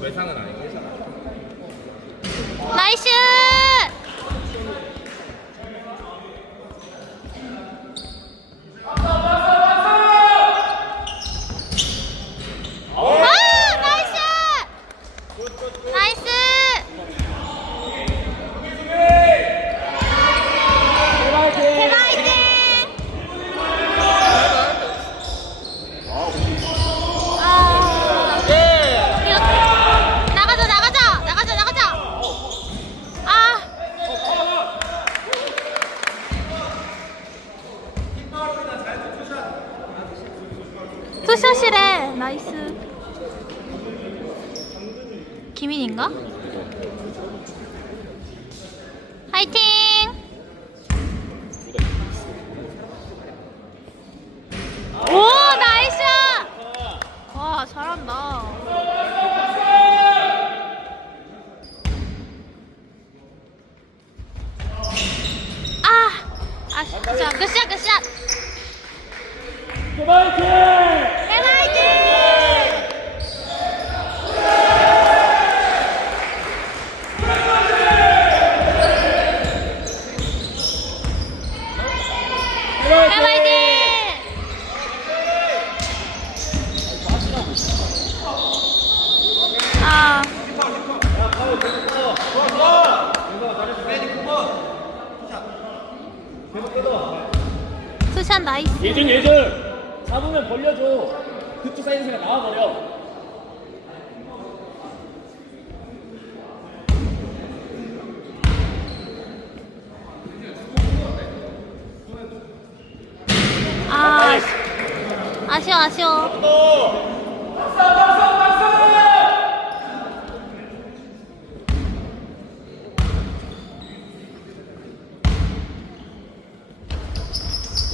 외상은 아니고 회상. 나이스! 아, 나이스! 나이스! 대박이지! 아, 이거 나가자, 나가자, 나가자, 나가자. 아. 투샷이래. 나이스. 김인인가? 화이팅! 오, 나이스! 와, 잘한다. 아, 아, 자, 굿샷, 굿샷. 페나이팅! 페나이팅! 아. 투샷 나이스. 예준 예준 잡으면 벌려줘 그쪽 사이드가 나와버려 足を足を。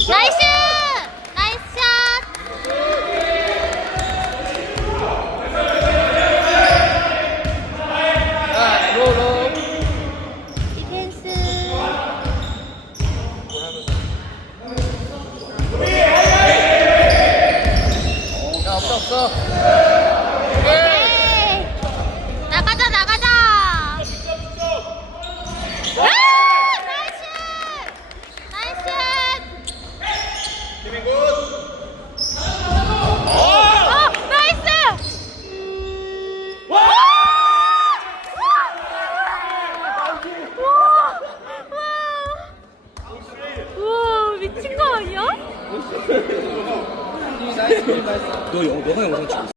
来週 있어. 네. 나가자 나가자. 아! 미친 거 아니야? 都有，我很有兴趣。